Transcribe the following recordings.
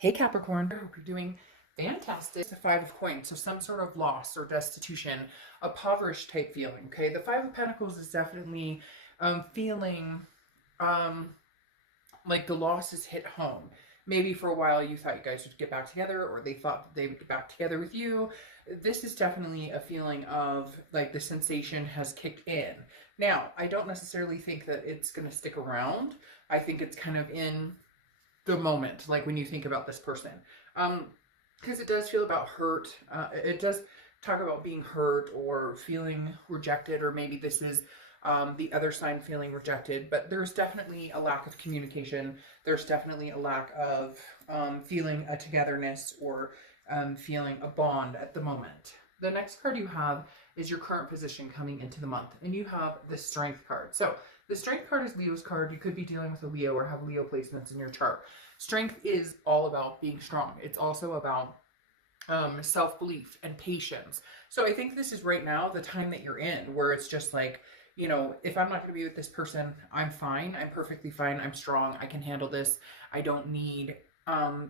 Hey Capricorn, I hope you're doing fantastic. It's the Five of Coins, so some sort of loss or destitution, a impoverished type feeling, okay? The Five of Pentacles is definitely feeling um, like the loss is hit home. Maybe for a while you thought you guys would get back together, or they thought that they would get back together with you. This is definitely a feeling of like the sensation has kicked in. Now, I don't necessarily think that it's going to stick around. I think it's kind of in the moment, like when you think about this person. Because it does feel about hurt. It does talk about being hurt or feeling rejected, or maybe this is the other sign feeling rejected, but there's definitely a lack of communication. There's definitely a lack of feeling a togetherness or feeling a bond at the moment. The next card you have is your current position coming into the month, and you have the Strength card. So the Strength card is Leo's card. You could be dealing with a Leo or have Leo placements in your chart. Strength is all about being strong. It's also about self-belief and patience. So I think this is right now the time that you're in where it's just like, you know, if I'm not going to be with this person, I'm fine. I'm perfectly fine. I'm strong. I can handle this. I don't need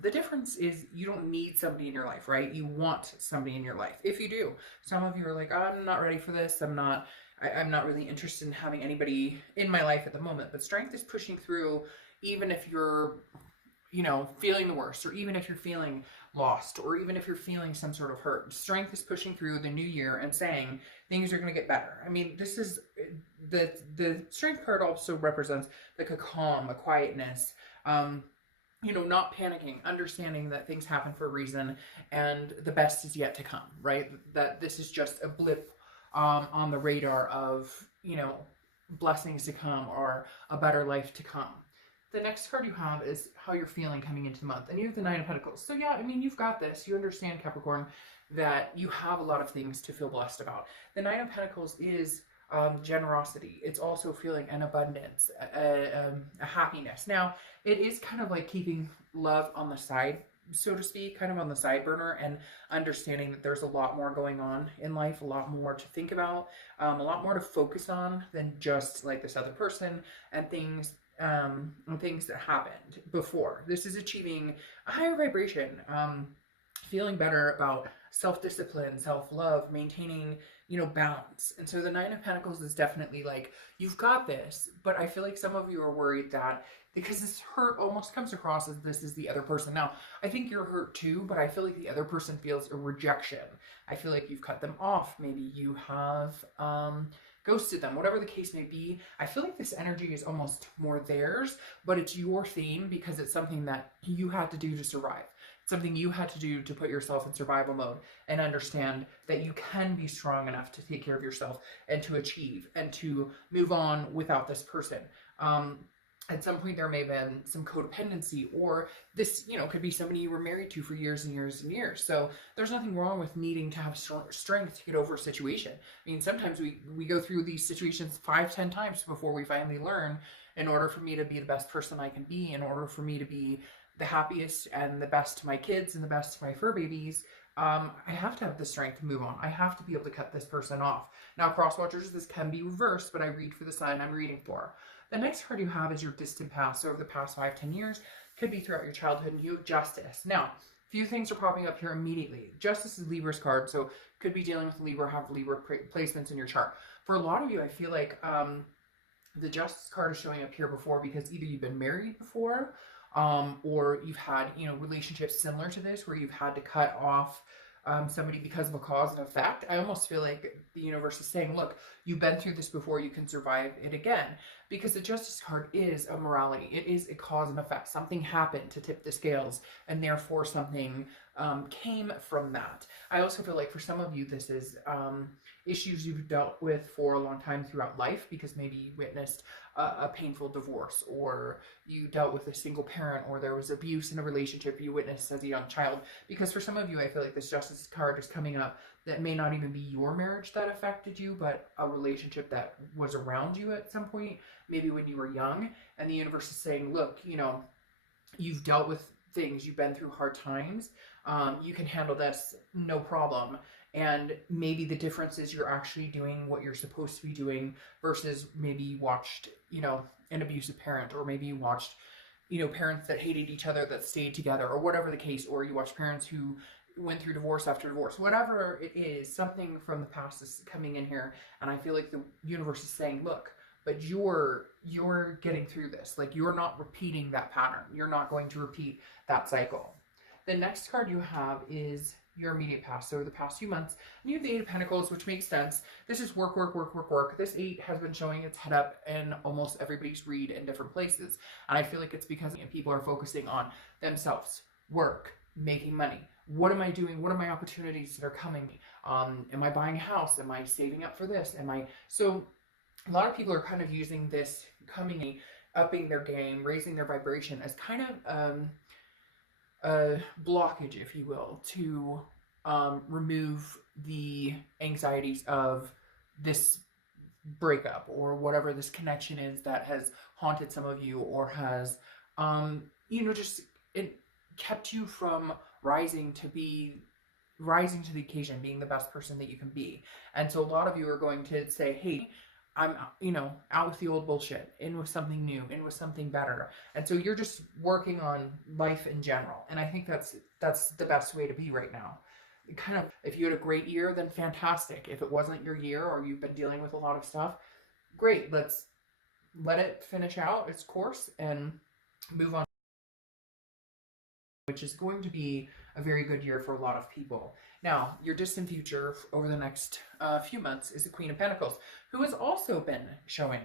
the difference is you don't need somebody in your life, right? You want somebody in your life. If you do, some of you are like, I'm not ready for this. I'm not really interested in having anybody in my life at the moment. But Strength is pushing through, even if you're, you know, feeling the worst, or even if you're feeling lost, or even if you're feeling some sort of hurt. Strength is pushing through the new year and saying things are going to get better. I mean, this is the Strength card also represents like a calm, a quietness, you know, not panicking, understanding that things happen for a reason and the best is yet to come, right? That this is just a blip on the radar of, you know, blessings to come or a better life to come. The next card you have is how you're feeling coming into the month, and you have the Nine of Pentacles. So yeah, I mean, you've got this. You understand, Capricorn, that you have a lot of things to feel blessed about. The Nine of Pentacles is generosity. It's also feeling an abundance, a happiness. Now, it is kind of like keeping love on the side, so to speak, kind of on the side burner, and understanding that there's a lot more going on in life, a lot more to think about, a lot more to focus on than just like this other person and things that happened before. This is achieving a higher vibration, feeling better about self-discipline, self-love, maintaining, you know, balance. And so the Nine of Pentacles is definitely like, you've got this, but I feel like some of you are worried that because this hurt almost comes across as this is the other person. Now, I think you're hurt too, but I feel like the other person feels a rejection. I feel like you've cut them off. Maybe you have ghosted them, whatever the case may be. I feel like this energy is almost more theirs, but it's your theme because it's something that you had to do to survive. It's something you had to do to put yourself in survival mode and understand that you can be strong enough to take care of yourself and to achieve and to move on without this person. At some point there may have been some codependency, or this, you know, could be somebody you were married to for years and years and years. So there's nothing wrong with needing to have strength to get over a situation. I mean, sometimes we go through these situations 5-10 times before we finally learn, in order for me to be the best person I can be, in order for me to be the happiest and the best to my kids and the best to my fur babies, I have to have the strength to move on. I have to be able to cut this person off. Now, cross watchers, this can be reversed, but I read for the sign I'm reading for. The next card you have is your distant past. So over the past 5-10 years, could be throughout your childhood, and you have Justice. Now, a few things are popping up here immediately. Justice is Libra's card, so could be dealing with Libra, have Libra placements in your chart. For a lot of you, I feel like the Justice card is showing up here before because either you've been married before, or you've had, you know, relationships similar to this where you've had to cut off somebody because of a cause and effect. I almost feel like the universe is saying, look, you've been through this before, you can survive it again. Because the Justice card is a morality. It is a cause and effect. Something happened to tip the scales, and therefore something came from that. I also feel like for some of you, this is issues you've dealt with for a long time throughout life, because maybe you witnessed a painful divorce, or you dealt with a single parent, or there was abuse in a relationship you witnessed as a young child. Because for some of you, I feel like this Justice card is coming up that may not even be your marriage that affected you, but a relationship that was around you at some point, maybe when you were young. And the universe is saying, look, you know, you've dealt with things, you've been through hard times, you can handle this, no problem. And maybe the difference is you're actually doing what you're supposed to be doing versus maybe you watched, you know, an abusive parent, or maybe you watched you know, parents that hated each other that stayed together, or whatever the case, or you watch parents who went through divorce after divorce, whatever it is, something from the past is coming in here. And I feel like the universe is saying, look, but you're getting through this. Like, you're not repeating that pattern. You're not going to repeat that cycle. The next card you have is your immediate past. So the past few months, and you have the Eight of Pentacles, which makes sense. This is work, work, work, work, work. This 8 has been showing its head up in almost everybody's read in different places. And I feel like it's because people are focusing on themselves, work, making money. What am I doing? What are my opportunities that are coming? Am I buying a house? Am I saving up for this? So a lot of people are kind of using this coming, upping their game, raising their vibration as kind of a blockage, if you will, to remove the anxieties of this breakup or whatever this connection is that has haunted some of you, or has just it kept you from rising to the occasion, being the best person that you can be. And so a lot of you are going to say, hey, I'm, out with the old bullshit, in with something new, in with something better. And so you're just working on life in general. And I think that's the best way to be right now. Kind of, if you had a great year, then fantastic. If it wasn't your year, or you've been dealing with a lot of stuff, great. Let's let it finish out its course and move on, which is going to be a very good year for a lot of people. Now, your distant future over the next few months is the Queen of Pentacles, who has also been showing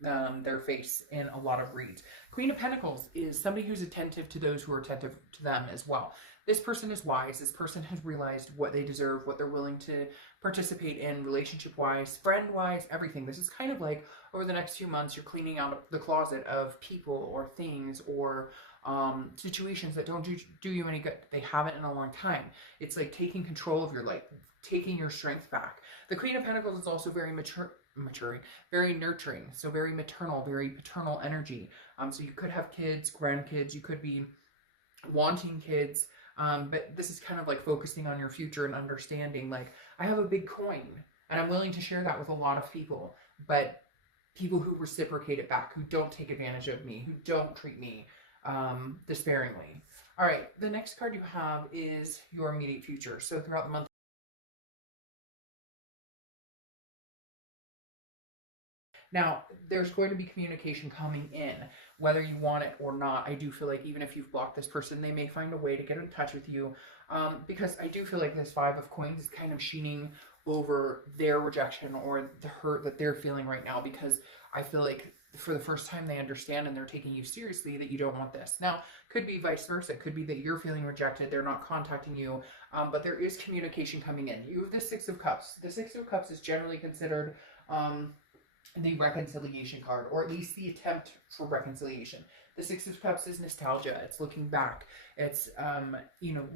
their face in a lot of reads. Queen of Pentacles is somebody who's attentive to those who are attentive to them as well. This person is wise. This person has realized what they deserve, what they're willing to participate in relationship-wise, friend-wise, everything. This is kind of like, over the next few months, you're cleaning out the closet of people or things or situations that don't do you any good. They haven't in a long time. It's like taking control of your life, taking your strength back. The Queen of Pentacles is also very maturing, very nurturing, so very maternal, very paternal energy. So you could have kids, grandkids, you could be wanting kids, but this is kind of like focusing on your future and understanding, like, I have a big coin and I'm willing to share that with a lot of people, but people who reciprocate it back, who don't take advantage of me, who don't treat me despairingly. All right, the next card you have is your immediate future. So throughout the month, now, there's going to be communication coming in, whether you want it or not. I do feel like even if you've blocked this person, they may find a way to get in touch with you, because I do feel like this Five of Coins is kind of sheening over their rejection or the hurt that they're feeling right now, because I feel like for the first time they understand and they're taking you seriously that you don't want this. Now, could be vice versa. It could be that you're feeling rejected, they're not contacting you, but there is communication coming in. You have the Six of Cups. The Six of Cups is generally considered the reconciliation card, or at least the attempt for reconciliation. The Six of Cups is nostalgia. It's looking back. It's,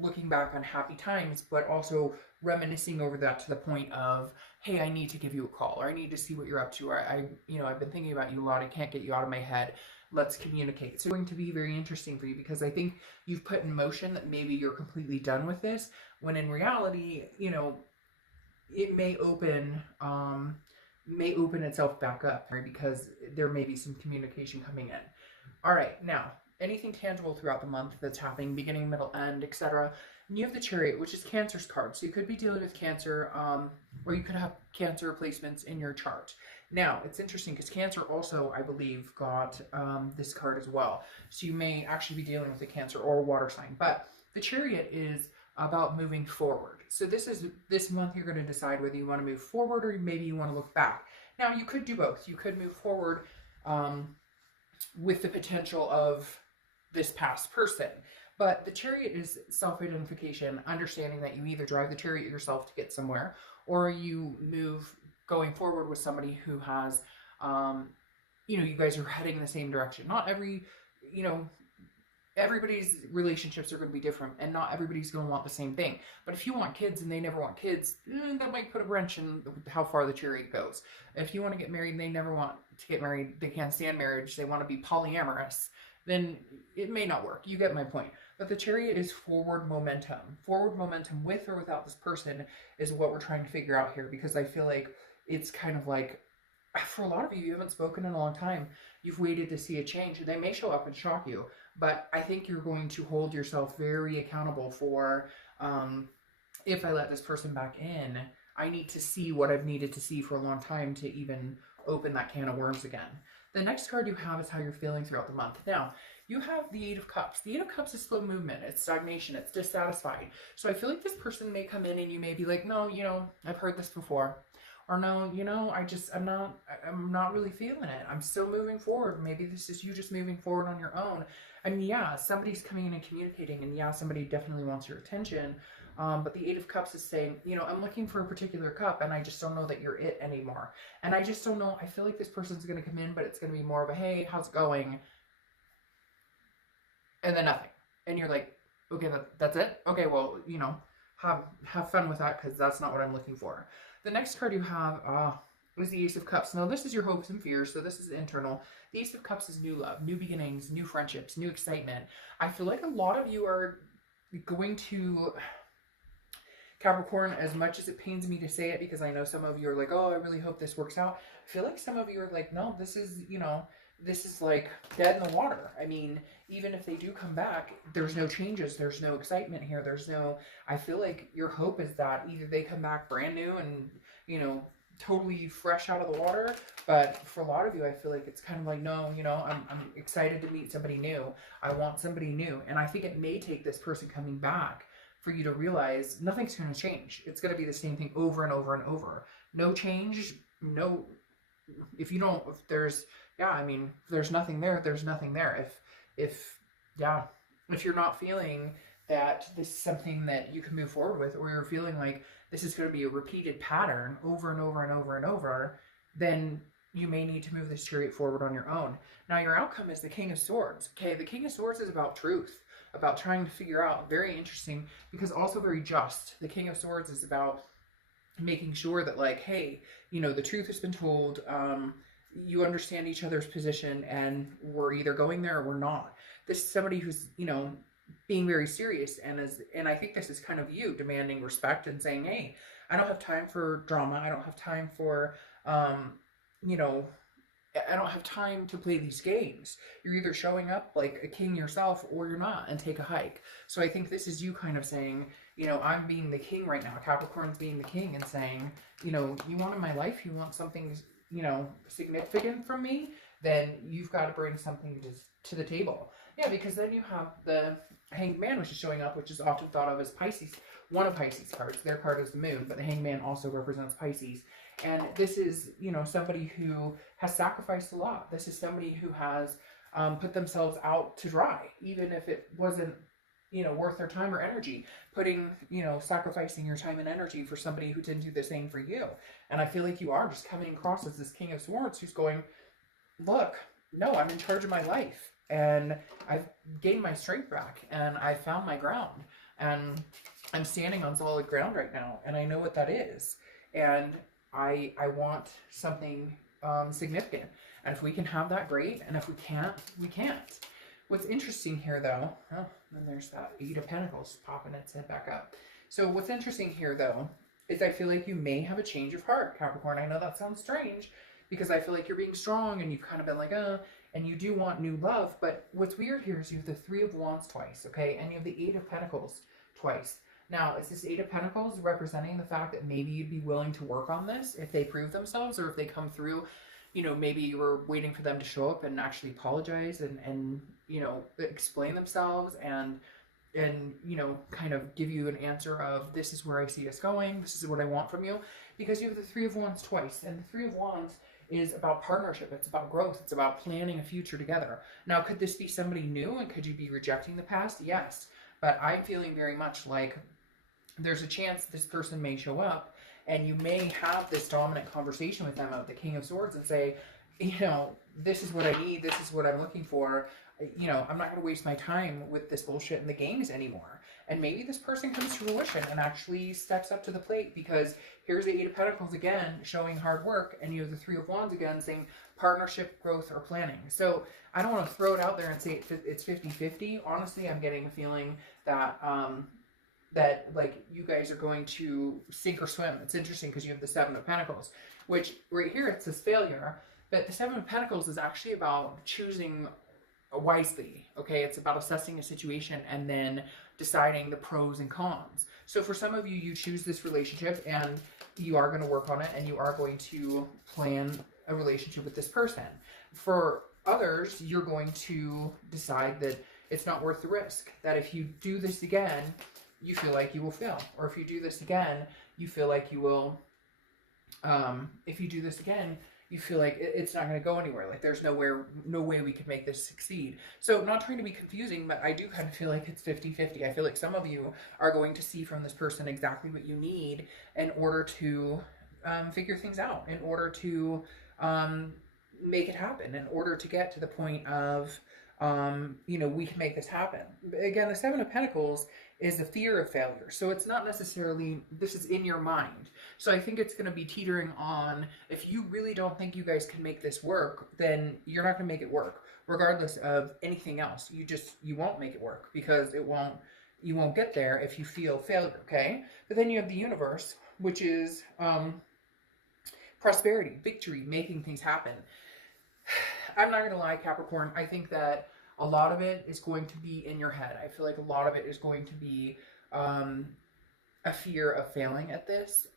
looking back on happy times, but also reminiscing over that to the point of, hey, I need to give you a call, or I need to see what you're up to, or I've been thinking about you a lot. I can't get you out of my head. Let's communicate. So it's going to be very interesting for you, because I think you've put in motion that maybe you're completely done with this, when in reality, it may open itself back up, right? Because there may be some communication coming in. All right, now, anything tangible throughout the month that's happening, beginning, middle, end, etc. And you have the Chariot, which is Cancer's card. So you could be dealing with Cancer, or you could have Cancer placements in your chart. Now, it's interesting because Cancer also, I believe, got this card as well. So you may actually be dealing with a Cancer or a water sign. But the Chariot is about moving forward. So this month you're going to decide whether you want to move forward or maybe you want to look back. Now, you could do both. You could move forward with the potential of this past person. But the Chariot is self-identification, understanding that you either drive the Chariot yourself to get somewhere, or you move going forward with somebody who has, you guys are heading in the same direction. Not everybody's relationships are going to be different, and not everybody's going to want the same thing. But if you want kids and they never want kids, that might put a wrench in how far the Chariot goes. If you want to get married and they never want to get married, they can't stand marriage, they want to be polyamorous, then it may not work. You get my point. But the Chariot is forward momentum. Forward momentum with or without this person is what we're trying to figure out here, because I feel like it's kind of like, for a lot of you, you haven't spoken in a long time. You've waited to see a change, and they may show up and shock you. but I think you're going to hold yourself very accountable for, if I let this person back in, I need to see what I've needed to see for a long time to even open that can of worms again. The next card you have is how you're feeling throughout the month. Now, you have the Eight of Cups. The Eight of Cups is slow movement. It's stagnation. It's dissatisfied. So I feel like this person may come in and you may be like, no, you know, I've heard this before. Or no, you know, I'm not really feeling it. I'm still moving forward. Maybe this is you just moving forward on your own. I mean, yeah, somebody's coming in and communicating, and yeah, somebody definitely wants your attention. But the Eight of Cups is saying, you know, I'm looking for a particular cup, and I just don't know that you're it anymore. And I just don't know. I feel like this person's going to come in, but it's going to be more of a, hey, how's it going? And then nothing. And you're like, okay, that's it? Okay, well, you know, have fun with that, because that's not what I'm looking for. The next card you have is the Ace of Cups. Now, this is your hopes and fears, so this is internal. The Ace of Cups is new love, new beginnings, new friendships, new excitement. I feel like a lot of you are going to... Capricorn, as much as it pains me to say it, because I know some of you are like, oh, I really hope this works out. I feel like some of you are like, no, this is, you know, this is like dead in the water. I mean, even if they do come back, there's no changes. There's no excitement here. There's no, I feel like your hope is that either they come back brand new and, you know, totally fresh out of the water. But for a lot of you, I feel like it's kind of like, no, you know, I'm excited to meet somebody new. I want somebody new. And I think it may take this person coming back for you to realize nothing's going to change. It's going to be the same thing over and over and over. No change, no, if you don't, if there's, yeah, I mean, if there's nothing there, there's nothing there. If you're not feeling that this is something that you can move forward with, or you're feeling like this is going to be a repeated pattern over and over and over and over, then you may need to move this chariot forward on your own. Now, your outcome is the King of Swords. Okay, the King of Swords is about truth, about trying to figure out, very interesting, because also very just. The King of Swords is about making sure that, like, hey, you know, the truth has been told, you understand each other's position, and we're either going there or we're not. This is somebody who's, you know, being very serious, and I think this is kind of you demanding respect and saying, hey, I don't have time for drama. I don't have time for, you know, I don't have time to play these games. You're either showing up like a king yourself or you're not, and take a hike. So I think this is you kind of saying, you know, I'm being the king right now. Capricorn's being the king and saying, you know, you want in my life, you want something, you know, significant from me, then you've got to bring something to the table. Yeah, because then you have the Hanged Man, which is showing up, which is often thought of as Pisces, one of Pisces cards. Their card is the moon, but the Hanged Man also represents Pisces. And this is, you know, somebody who has sacrificed a lot. This is somebody who has put themselves out to dry, even if it wasn't, you know, worth their time or energy. Putting, you know, sacrificing your time and energy for somebody who didn't do the same for you. And I feel like you are just coming across as this King of Swords who's going, look, no, I'm in charge of my life. And I've gained my strength back, and I found my ground. And I'm standing on solid ground right now, and I know what that is. And I want something significant. And if we can have that, great. And if we can't, we can't. What's interesting here, though, oh, and there's that Eight of Pentacles popping its head back up. So what's interesting here, though, is I feel like you may have a change of heart, Capricorn. I know that sounds strange, because I feel like you're being strong, and you've kind of been like, and you do want new love. But what's weird here is you have the Three of Wands twice, okay? And you have the Eight of Pentacles twice. Now, is this Eight of Pentacles representing the fact that maybe you'd be willing to work on this if they prove themselves, or if they come through, you know, maybe you were waiting for them to show up and actually apologize and you know, explain themselves and, you know, kind of give you an answer of, this is where I see us going, this is what I want from you. Because you have the Three of Wands twice, and the Three of Wands is about partnership, it's about growth, it's about planning a future together. Now, could this be somebody new, and could you be rejecting the past? Yes. But I'm feeling very much like there's a chance this person may show up, and you may have this dominant conversation with them of the King of Swords and say, you know, this is what I need, this is what I'm looking for. You know, I'm not going to waste my time with this bullshit in the games anymore. And maybe this person comes to fruition and actually steps up to the plate, because here's the Eight of Pentacles again, showing hard work, and you have the Three of Wands again, saying partnership, growth, or planning. So I don't want to throw it out there and say it's 50-50. Honestly, I'm getting a feeling that, that like you guys are going to sink or swim. It's interesting because you have the Seven of Pentacles, which right here it says failure, but the Seven of Pentacles is actually about choosing wisely. Okay, it's about assessing a situation and then deciding the pros and cons. So for some of you, you choose this relationship and you are going to work on it and you are going to plan a relationship with this person. For others, you're going to decide that it's not worth the risk, that if you do this again, you feel like you will fail, or if you do this again, you feel like you will, if you do this again, you feel like it's not going to go anywhere. Like there's no way we could make this succeed. So not trying to be confusing, but I do kind of feel like it's 50-50. I feel like some of you are going to see from this person exactly what you need in order to figure things out, in order to make it happen, in order to get to the point of, you know, we can make this happen. Again, the Seven of Pentacles is the fear of failure. So it's not necessarily, this is in your mind. So I think it's going to be teetering on, if you really don't think you guys can make this work, then you're not going to make it work, regardless of anything else. You won't make it work, because you won't get there if you feel failure, okay? But then you have the universe, which is prosperity, victory, making things happen. I'm not going to lie, Capricorn, I think that a lot of it is going to be in your head. I feel like a lot of it is going to be a fear of failing at this,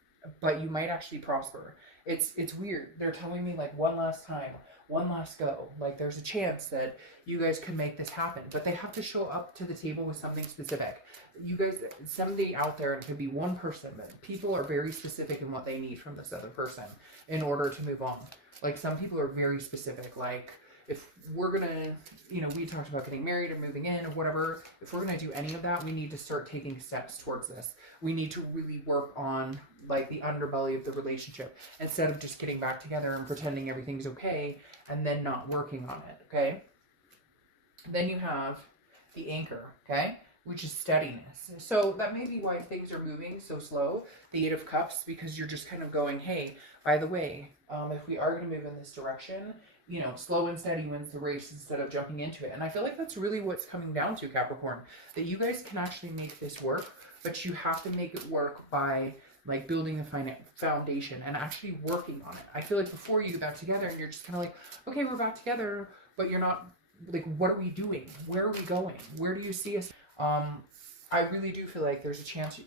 but you might actually prosper. It's weird. They're telling me like one last time, one last go. Like there's a chance that you guys can make this happen, but they have to show up to the table with something specific. You guys, somebody out there, it could be one person, but people are very specific in what they need from this other person in order to move on. Like some people are very specific, like if we're going to, you know, we talked about getting married or moving in or whatever. If we're going to do any of that, we need to start taking steps towards this. We need to really work on like the underbelly of the relationship instead of just getting back together and pretending everything's okay and then not working on it, okay? Then you have the anchor, okay, which is steadiness. So that may be why things are moving so slow, the Eight of Cups, because you're just kind of going, hey, by the way, if we are going to move in this direction, you know, slow and steady wins the race instead of jumping into it. And I feel like that's really what's coming down to, Capricorn, that you guys can actually make this work, but you have to make it work by like building a foundation and actually working on it. I feel like before you got together and you're just kind of like, okay, we're back together, but you're not like, what are we doing? Where are we going? Where do you see us? I really do feel like there's a chance,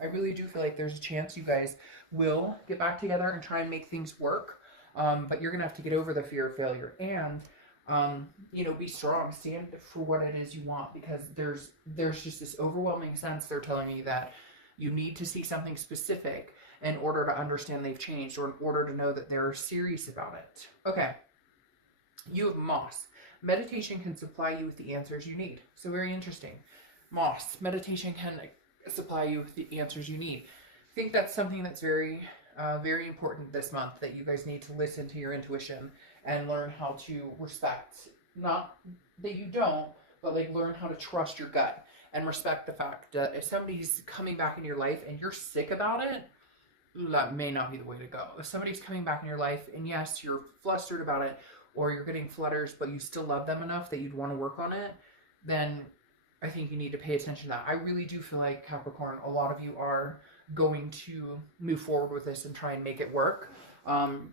I really do feel like there's a chance you guys will get back together and try and make things work. But you're going to have to get over the fear of failure and, you know, be strong, stand for what it is you want, because there's just this overwhelming sense they're telling you that you need to see something specific in order to understand they've changed, or in order to know that they're serious about it. Okay. You have Moss. Meditation can supply you with the answers you need. So very interesting. Moss. Meditation can supply you with the answers you need. I think that's something that's very important this month, that you guys need to listen to your intuition and learn how to respect, not that you don't, but like learn how to trust your gut and respect the fact that if somebody's coming back in your life and you're sick about it, that may not be the way to go. If somebody's coming back in your life and yes, you're flustered about it or you're getting flutters, but you still love them enough that you'd want to work on it, then I think you need to pay attention to that. I really do feel like, Capricorn, a lot of you are going to move forward with this and try and make it work.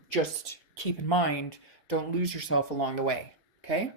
Just keep in mind, don't lose yourself along the way, okay?